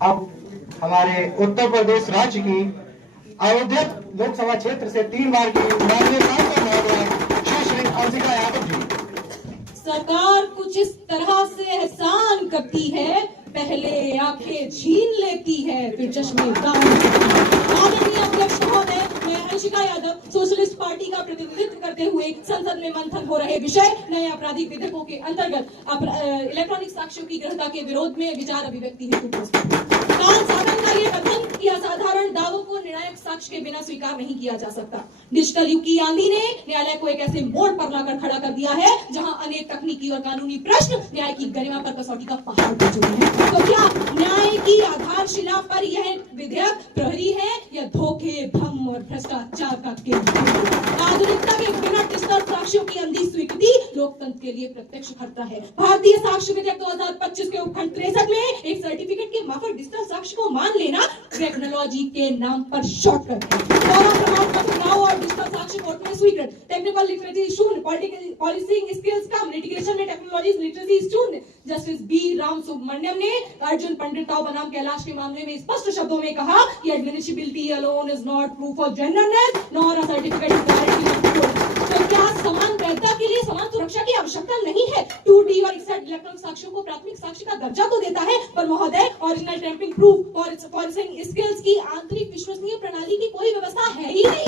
अब हमारे उत्तर प्रदेश राज्य की अयोध्या लोकसभा क्षेत्र से 3 बार की माननीय सांसद महोदय श्री अंशिका यादव जी। सरकार कुछ इस तरह से एहसान करती है, पहले आंखें छीन लेती है, फिर चश्मे आदरणीय अध्यक्ष महोदय, मैं अंशिका यादव सोशलिस्ट पार्टी का प्रतिनिधित्व करते हुए संसद में मंथन हो रहे विषय नए आपराधिक विधेयकों के अंतर्गत इलेक्ट्रॉनिक साक्ष्यों की गृहता के विरोध में विचार अभिव्यक्ति हेतु साधन का ये कथन कि असाधारण दावों को निर्णायक साक्ष्य के बिना स्वीकार नहीं किया जा सकता। डिजिटल युग की आंधी ने न्यायालय को एक ऐसे मोड़ पर लाकर खड़ा कर दिया है जहां अनेक तकनीकी और कानूनी प्रश्न न्याय की गरिमा पर कसौटी का पहाड़ बन चुके हैं। तो क्या न्याय की आधारशिला पर यह विधेयक प्रहरी है या धोखे, भ्रम और भ्रष्टाचार का केंद्र? आधुनिकता के बिना डिजिटल साक्ष्यों की अंधी स्वीकृति लोकतंत्र के लिए प्रत्यक्ष खतरा है। भारतीय साक्ष्य विधेयक 2025 के उपखंड 63 में एक सर्टिफिकेट के माफक डिजिटल साक्ष्य को मान लेना टेक्नोलॉजी के नाम पर शॉर्टकट है। और डिजिटल साक्ष्य कोर्ट में स्वीकृत, टेक्निकल लिटरेसी शून्य, पॉलिसिंग स्किल्स कम, लिटिगेशन में टेक्नोलॉजी लिटरेसी शून्य। जस्टिस बी राम सुब्रमण्यम ने अर्जुन पंडित ताऊ बनाम कैलाश के मामले में स्पष्ट शब्दों में कहा कि admissibility alone is not proof of genuineness nor a certificate of clarity. तो क्या समान वैधता के लिए समान सुरक्षा की आवश्यकता नहीं है? 2D और इलेक्ट्रॉनिक साक्ष्यों को प्राथमिक साक्ष्य का दर्जा तो देता है, पर महोदय ओरिजिनल टेम्पिंग प्रूफ और फॉरेंसिक स्किल्स की आंतरिक विश्वसनीय प्रणाली की कोई व्यवस्था है ही नहीं।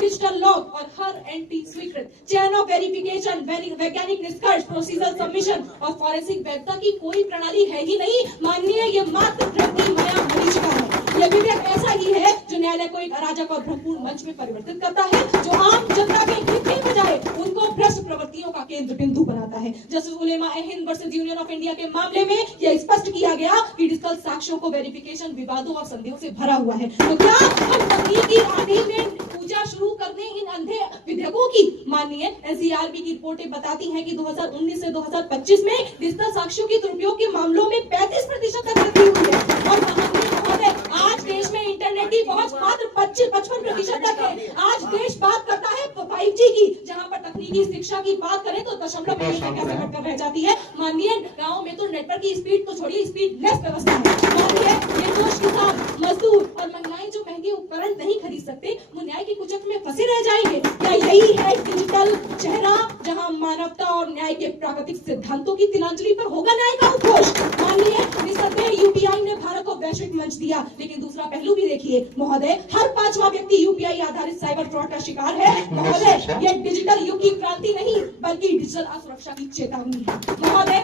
डिजिटल लॉग और हर एंटी स्वीकृत चेन ऑफ वेरिफिकेशन, वैज्ञानिक निष्कर्ष, प्रोसीजर सबमिशन और फॉरेंसिक वैधता की कोई प्रणाली है ही नहीं। माननीय ये मात्र माया मरीचिका है। यह विधेयक ऐसा ही है जो न्यायालय को एक अराजक और भ्रमपूर्ण मंच में परिवर्तित करता है, जो आम जनता के हित के बजाय उनको भ्रष्ट प्रवृत्तियों का केंद्र बिंदु बनाता है। Justice Ulema A Hind versus union of India के मामले में यह स्पष्ट किया गया कि डिजिटल साक्ष्यों को वेरिफिकेशन विवादों और संदेहों से भरा हुआ है। तो क्या हम तकनीकी आंधी में पूजा शुरू करने इन अंधे विधेयकों की? माननीय एनसीआरबी की रिपोर्टें बताती हैं कि 2019 से 2025 में डिजिटल साक्ष्यों के दुरुपयोग के मामलों में 35% तक वृद्धि हुई है। और आज देश में इंटरनेट की पहुंच मात्र 55% तक है। आज देश बात करता है 5G की, जहां पर तकनीकी शिक्षा की बात करें तो दशमलव में कैसे घटकर रह जाती है। माननीय गांव में तो नेटवर्क की स्पीड तो छोड़िए, स्पीड लेस व्यवस्था है। माननीय निर्दोष किसान, मजदूर और महिलाएं जो महंगे उपकरण नहीं खरीद सकते, वो न्याय की कुचक्र में फंसे रह जाएंगे। क्या यही है डिजिटल चेहरा जहां मानवता और न्याय के प्राकृतिक सिद्धांतों की तिलांजलि पर होगा न्याय का उद्घोष? माननीय निस्संदेह यूपीआई ने भारत को वैश्विक मंच दिया, लेकिन दूसरा पहलू भी देखिए महोदय, हर 5वां व्यक्ति यूपीआई आधारित साइबर फ्रॉड का शिकार है। महोदय, ये डिजिटल युग की क्रांति नहीं बल्कि डिजिटल असुरक्षा की चेतावनी है। महोदय,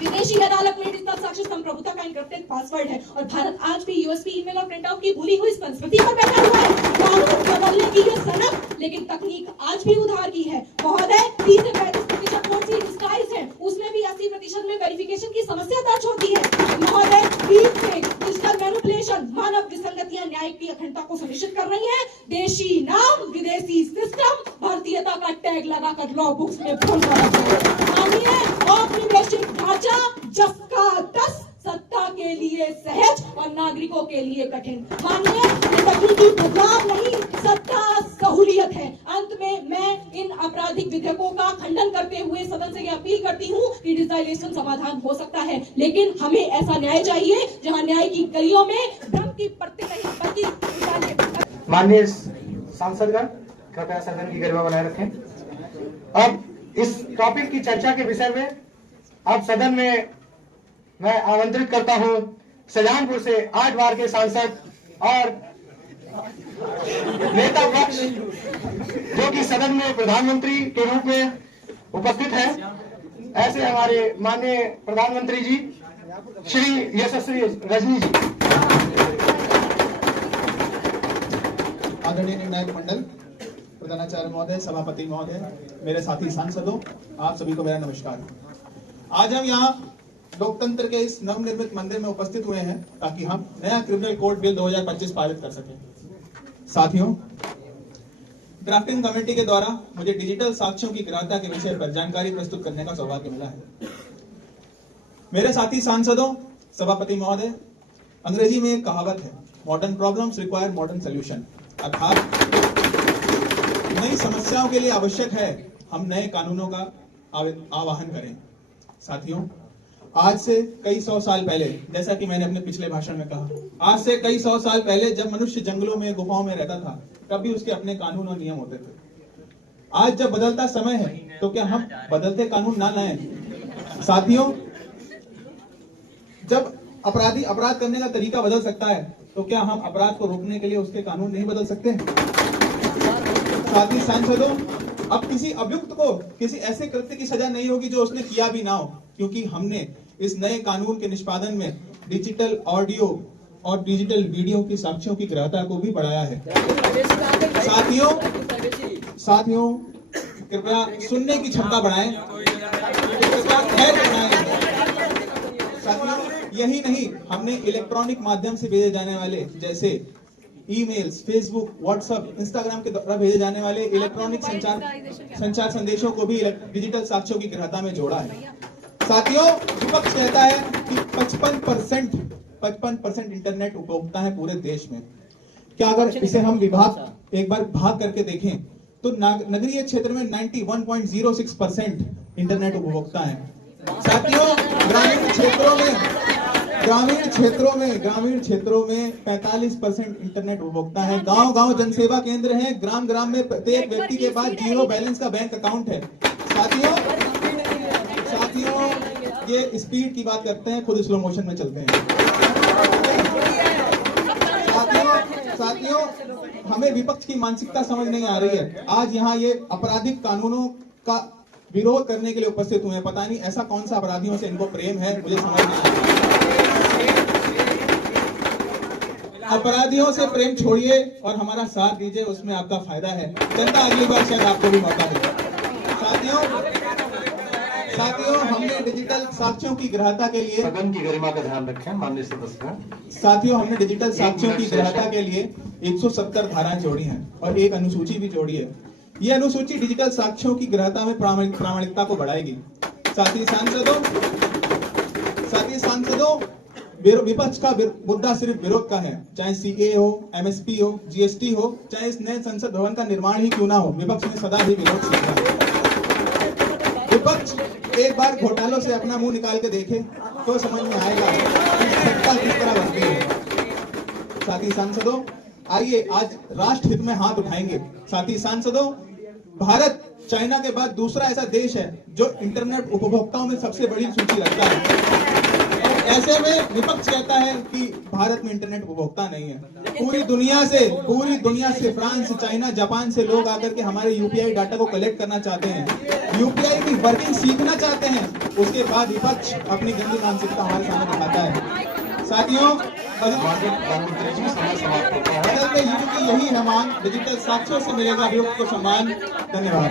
विदेशी अदालत में डिजिटल साक्ष्य संप्रभुता का एन्क्रिप्टेड पासवर्ड है और भारत आज भी यूएसबी ईमेल और प्रिंटआउट की भूली हुई संस्कृति पर बैठा हुआ है। कानून बदलने की ये सनक, लेकिन तकनीक आज भी उधार की है। महोदय, 30 से 35% कोर्ट डिस्गाइज है, उसमें भी 80% में वेरिफिकेशन की समस्या दर्ज होती है। महोदय, डिजिटल मैनिपुलेशन, मानव विसंगतियां न्याय की अखंडता को सुनिश्चित कर रही है। देशी नाम, विदेशी सिस्टम, भारतीयता का टैग लगाकर लॉ बुक्स में भर ढांचा, जसका तस, सत्ता के लिए सहज और नागरिकों के लिए कठिन। मानिए, तकनीकी बदलाव नहीं, सत्ता सहूलियत है। अंत में मैं इन आपराधिक विधेयकों का खंडन करते हुए सदन से अपील करती हूँ कि डिजिटलाइजेशन समाधान हो सकता है, लेकिन हमें ऐसा न्याय चाहिए जहां न्याय की गलियों में भ्रम की परतें नहीं बल्कि। माननीय सांसदगण, कृपया सदन की गरिमा बनाए रखें। अब इस टॉपिक की चर्चा के विषय में अब सदन में मैं आमंत्रित करता हूं शाहजहांपुर से 8 बार के सांसद और नेता पक्ष, जो कि सदन में प्रधानमंत्री के रूप में उपस्थित हैं, ऐसे हमारे माननीय प्रधानमंत्री जी श्री यशस्वी रजनी जी। आदरणीय निर्णायक मंडल, प्रधानाचार्य महोदय, सभापति महोदय, मेरे साथी सांसदों, आप सभी को मेरा नमस्कार। आज हम यहाँ लोकतंत्र के इस नवनिर्मित मंदिर में उपस्थित हुए हैं ताकि हम नया क्रिमिनल कोड बिल 2025 पारित कर सकें। साथियों, ड्राफ्टिंग कमेटी के द्वारा मुझे डिजिटल साक्ष्यों की ग्राह्यता के विषय पर जानकारी प्रस्तुत करने का सौभाग्य मिला है। मेरे साथी सांसदों, सभापति महोदय, अंग्रेजी में एक कहावत है, modern problems require modern solution, अर्थात नई समस्याओं के लिए आवश्यक है हम नए कानूनों का आवाहन करें। साथियों, आज से कई सौ साल पहले, जैसा कि मैंने अपने पिछले भाषण में कहा, आज से कई सौ साल पहले जब मनुष्य जंगलों में गुफाओं में रहता था, तब भी उसके अपने कानून और नियम होते थे। आज जब बदलता समय है तो क्या हम बदलते कानून ना लाएं? साथियों, जब अपराधी अपराध करने का तरीका बदल सकता है तो क्या हम अपराध को रोकने के लिए उसके कानून नहीं बदल सकते? साथी सांसदों, अब किसी अभियुक्त को किसी ऐसे कृत्य की सजा नहीं होगी जो उसने किया भी ना हो, क्योंकि हमने इस नए कानून के निष्पादन में डिजिटल ऑडियो और डिजिटल वीडियो की साक्ष्यों की ग्राह्यता को भी बढ़ाया है। साथियों, कृपया सुनने की क्षमता बढ़ाएं, कृपया धैर्य बनाएं। साथियों, यही नहीं, हमने इलेक्ट्रॉनिक माध्यम से भेजे जाने वाले जैसे ईमेल्स, फेसबुक, व्हाट्सएप, इंस्टाग्राम के द्वारा भेजे जाने वाले इलेक्ट्रॉनिक संचार संदेशों को भी डिजिटल साक्ष्यों की ग्राह्यता में जोड़ा है। साथियों, विपक्ष कहता है कि 55% इंटरनेट उपभोक्ता है पूरे देश में। क्या अगर इसे हम एक बार भाग करके देखें तो नगरीय क्षेत्र में 91.06% इंटरनेट उपभोक्ता है। साथियों, ग्रामीण क्षेत्रों में 45% इंटरनेट उपभोक्ता है। गांव जनसेवा केंद्र है, ग्राम में प्रत्येक व्यक्ति के पास 0 बैलेंस का बैंक अकाउंट है। साथियों, ये स्पीड की बात करते हैं, खुद स्लो मोशन में चलते हैं। साथियों, हमें विपक्ष की मानसिकता समझ नहीं आ रही है। आज यहाँ ये आपराधिक कानूनों का विरोध करने के लिए उपस्थित हुए हैं। पता नहीं ऐसा कौन सा अपराधियों से इनको प्रेम है, मुझे समझ नहीं आ रहा। अपराधियों से प्रेम छोड़िए और हमारा साथ दीजिए, उसमें आपका फायदा है। जनता अगली बार शायद आपको भी मौका देगा। साथियों, हमने डिजिटल साक्ष्यों की ग्राह्यता के लिए, सदन की गरिमा का ध्यान रखें माननीय सदस्य। साथियों, हमने डिजिटल साक्ष्यों की ग्राह्यता के लिए 170 धाराएं जोड़ी हैं और एक अनुसूची भी जोड़ी है। यह अनुसूची डिजिटल साक्ष्यों की ग्राह्यता में प्रामाणिकता को बढ़ाएगी। साथी सांसदों, विपक्ष का मुद्दा सिर्फ विरोध का है, चाहे सीए हो, एमएसपी हो, जीएसटी हो, चाहे इस नए संसद भवन का निर्माण ही क्यों ना हो, विपक्ष ने सदा ही विरोध सीखा। विपक्ष एक बार घोटालों से अपना मुंह निकाल के देखे तो समझ में आएगा कि सत्ता किस तरह बनती है। साथी सांसदों, आइए आज राष्ट्र हित में हाथ उठाएंगे। साथी सांसदों, भारत चाइना के बाद दूसरा ऐसा देश है जो इंटरनेट उपभोक्ताओं में सबसे बड़ी सूची रखता है। और ऐसे में विपक्ष कहता है कि भारत में इंटरनेट उपभोक्ता नहीं है। पूरी दुनिया से फ्रांस, चाइना, जापान से लोग आकर के हमारे यूपीआई डाटा को कलेक्ट करना चाहते हैं, यूपीआई की वर्किंग सीखना चाहते हैं। उसके बाद विपक्ष अपनी गंदी मानसिकता हमारे सामने दिखाता है। साथियों, बदलते युग की यही है मांग, डिजिटल साक्ष्यों से मिलेगा अभियुक्त को सम्मान। धन्यवाद।